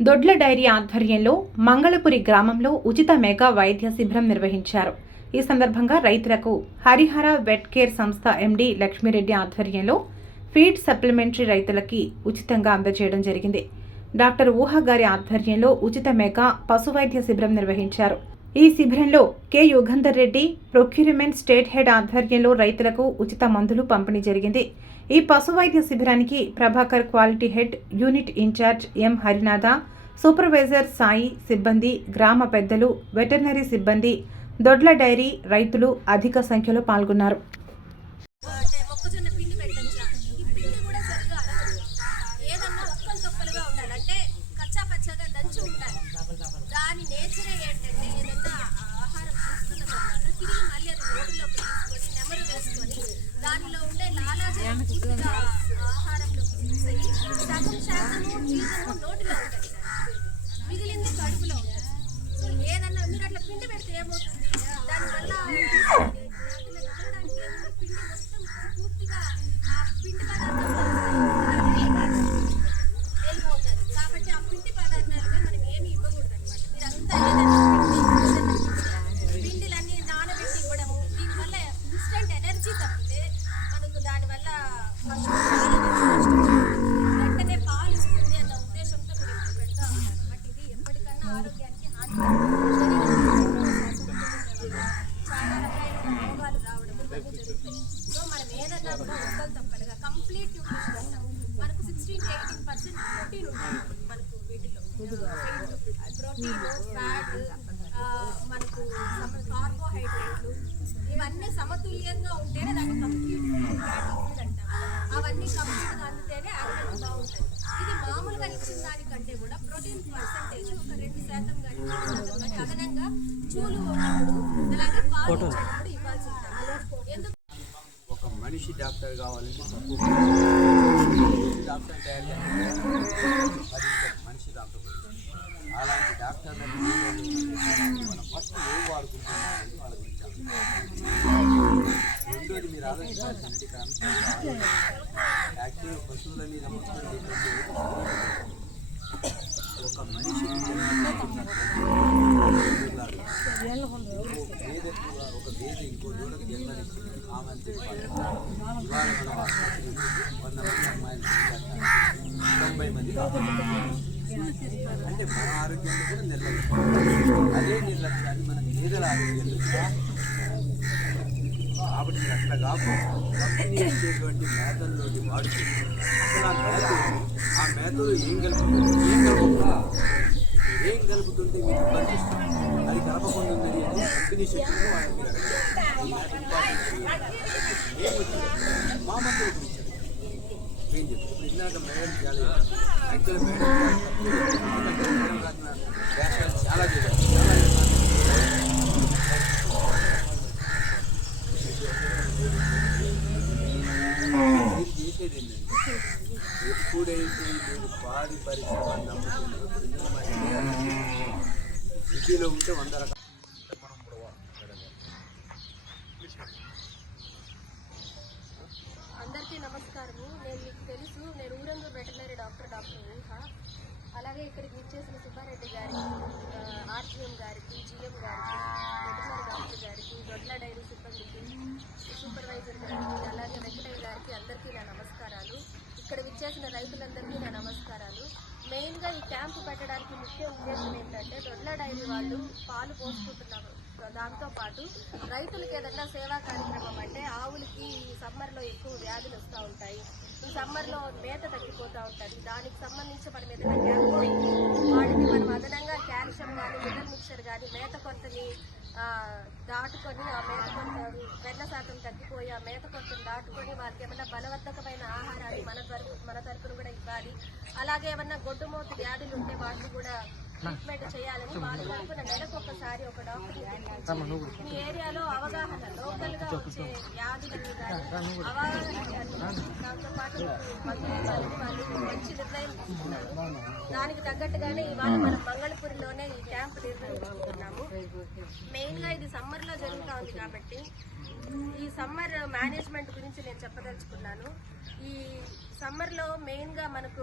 దొడ్ల dairy ఆధ్వర్యంలో మంగళపురి గ్రామంలో ఉచిత మెగా వైద్య శిబిరం నిర్వహించారు. ఈ సందర్భంగా రైతులకు హరిహర వెట్ కేర్ సంస్థ ఎండి లక్ష్మిరెడ్డి ఆధ్వర్యంలో ఫీడ్ సప్లిమెంటరీ రైతులకి ఉచితంగా అందజేయడం జరిగింది. డాక్టర్ ఊహ గారి ఆధ్వర్యంలో ఉచిత మెగా పశు వైద్య శిబిరం నిర్వహించారు. ఈ శిబిరంలో K. Yugandhar Reddy procurement state head ఆధ్వర్యంలో రైతులకు ఉచిత మందులు పంపిణీ జరిగింది. ఈ పశు వైద్య శిబిరానికి Prabhakar quality head unit in charge M. Harinath supervisor Sai సిబ్బంది గ్రామ పెద్దలు వెటర్నరీ సిబ్బంది దొడ్ల డైరీ రైతులు అధిక సంఖ్యలో పాల్గొన్నారు అంటే మొక్కజొన్న పిండి పెట్టచ్చా ఈ పిండి కూడా సరిగా అరగదు ఏదన్నా ఒక్కలు తొక్కలుగా ఉండాలి అంటే కచ్చా పచ్చగా దంచి ఉండాలి దాని నేచర్ ఏంటంటే ఏదన్నా ఆహారం తీసుకున్న తర్వాత తిరిగి మళ్ళీ అది నోటిలోకి తీసుకొని నెమరు వేసుకొని దానిలో ఉండే లాలాజలం పూర్తిగా ఆహారంలోకి మిక్స్ అయ్యి సగం శాతము జీవము నోటిలో ఉంటుంది. మిగిలింది కడుపులో ఉంటుంది. సో ఏదన్నా మీరు అట్లా పిండి పెడితే ఏమవుతుంది దానివల్ల వాటిని నానడానికి ఏమన్నా పిండి మొత్తం పూర్తిగా ఆ పిండి పదార్థాలు వెళ్ళిపోతుంది కాబట్టి ఆ పిండి పదార్థాలుగా మనం ఏమి ఇవ్వకూడదు అనమాట మీరంతా ఏదైనా పిండి పిండిలన్నీ నానబెట్టి ఇవ్వడము దీనివల్ల ఇన్స్టెంట్ తప్పితే మనకు దానివల్ల పశువులు వెంటనే పాలు ఇస్తుంది అన్న ఉద్దేశంతో మీరు ఎక్కువ పెడతా ఉంటారు బట్ ఇది ఎప్పటికన్నా ఆరోగ్యానికి హానికరం. చాలా రకాలైన రోగాలు రావడం ఇవన్నీ జరుగుతాయి సో మనం ఏదన్నా కూడా ఒక్కలు తప్పలుగా కంప్లీట్ న్యూట్రిషన్ అంటాం మనకు సిక్స్టీన్ ఎయిటీన్ పర్సెంట్ ప్రోటీన్ ఉంటుంది మనకు వీటిలో ప్రోటీన్ ఫ్యాట్ మనకు కార్బోహైడ్రేట్లు ఇవన్నీ సమతుల్యంగా ఉంటేనే దాన్ని కంప్లీట్ అవన్నీ కంప్లీట్గా అందితేనే ఆరోగ్యం బాగుంటుంది. ఇది మామూలుగా ఇచ్చిన దానికంటే కూడా ప్రోటీన్ పర్సంటేజ్ ఒక రెండు శాతం కానీ మూడు శాతం కానీ అదనంగా చూలు ఉన్నప్పుడు అలాగే పాలు ఇచ్చేటప్పుడు ఇవ్వాల్సి ఉంటుంది. ఎందుకు? ఒక మనిషి డాక్టర్ కావాలంటే తక్కువ మనిషి డాక్టర్ తయారు మనిషి డాక్టర్ అలాంటి డాక్టర్ మనం ఫస్ట్ ఏం వాడుకుంటున్నాం మీరు ఆలోచించాల్సింది యాక్చువల్ పశువుల మీద మొత్తం ఒక మనిషి ఒక వేద ఇంకో దూడకు చెప్పాలి ఇవాళ వంద మంది అమ్మాయిలు తొంభై మంది. అంటే మన ఆరోగ్యాన్ని కూడా నిర్లక్ష్యం. అదే నిర్లక్ష్యాన్ని మన పేదల ఆరోగ్యంలో కాబట్టి అట్లా కాకుండా ఇచ్చేటువంటి మేతల్లోని వాడుతూ అసలు ఆ మేతలు ఆ ఏం కలుపుతుంది ఏం కలపకుండా ఏం కలుపుతుంటే మీకు అది కలపకుండా ఉన్నది శక్తులు వాళ్ళకి మా మందుల గురించి ఏం ఇప్పుడు ఇందాక మేడం చాలా యాక్చువల్ మేడం రాసిన వ్యాఖ్యలు చాలా చేశారు చాలా చేసేది ఏంటంటే ఎప్పుడైతే మీరు పాడి పరిశ్రమ సిటీలో ఉంటే వంద రకాల అందరికీ నమస్కారము. నేను మీకు తెలుసు నేను ఊరంగూరు వెటనరీ డాక్టర్ డాక్టర్ ఊహ. అలాగే ఇక్కడికి విచ్చేసిన సుబ్బారెడ్డి గారికి ఆర్టీఎం గారికి జిఎం గారికి వెటనరీ డాక్టర్ గారికి దొడ్ల డైరీ సిబ్బందికి సూపర్వైజర్ గారికి అలాగే వెంకటయ్య గారికి అందరికీ నా నమస్కారాలు ఇక్కడ విచ్చేసిన రైతులందరికీ నా నమస్కారాలు. మెయిన్గా ఈ క్యాంపు పెట్టడానికి ముఖ్య ఉద్దేశం ఏంటంటే దొడ్ల వాళ్ళు పాలు పోసుకుంటున్నారు. దాంతో పాటు రైతులకి ఏదన్నా సేవా కార్యక్రమం అంటే ఆవులకి ఈ సమ్మర్లో ఎక్కువ వ్యాధులు వస్తూ ఉంటాయి. ఈ సమ్మర్లో మేత తగ్గిపోతూ ఉంటుంది. దానికి సంబంధించి మనం ఏదైనా క్యాంప్ వాటికి మనం అదనంగా కాల్షియం కానీ మినరల్ మిక్చర్ కానీ మేత కొరతని దాటుకొని ఆ మేత కొరత వెన్న శాతం తగ్గిపోయి ఆ మేత కొరతను దాటుకొని వాళ్ళకి ఏమైనా బలవర్ధకమైన ఆహారాన్ని మన తరపు మన తరపున కూడా ఇవ్వాలి. అలాగే ఏమన్నా గొడ్డుమోతు వ్యాధులు ఉంటే వాటిని కూడా ట్రీట్మెంట్ చేయాలని వాళ్ళ నెలకు ఒకసారి ఒక డాక్టర్ మీ ఏరియాలో అవగాహన లోకల్గా వచ్చే వ్యాధులని కానీ అవగాహన దాంతో పాటు వాళ్ళు మంచి నిర్ణయం దానికి తగ్గట్టుగానే ఇవాళ మనం మంగళపూరిలోనే ఈ క్యాంప్ నిర్వహించుకుంటున్నాము మెయిన్గా ఇది సమ్మర్లో జరుగుతా ఉంది కాబట్టి ఈ సమ్మర్ మేనేజ్మెంట్ గురించి నేను చెప్పదలుచుకున్నాను ఈ సమ్మర్లో మెయిన్గా మనకు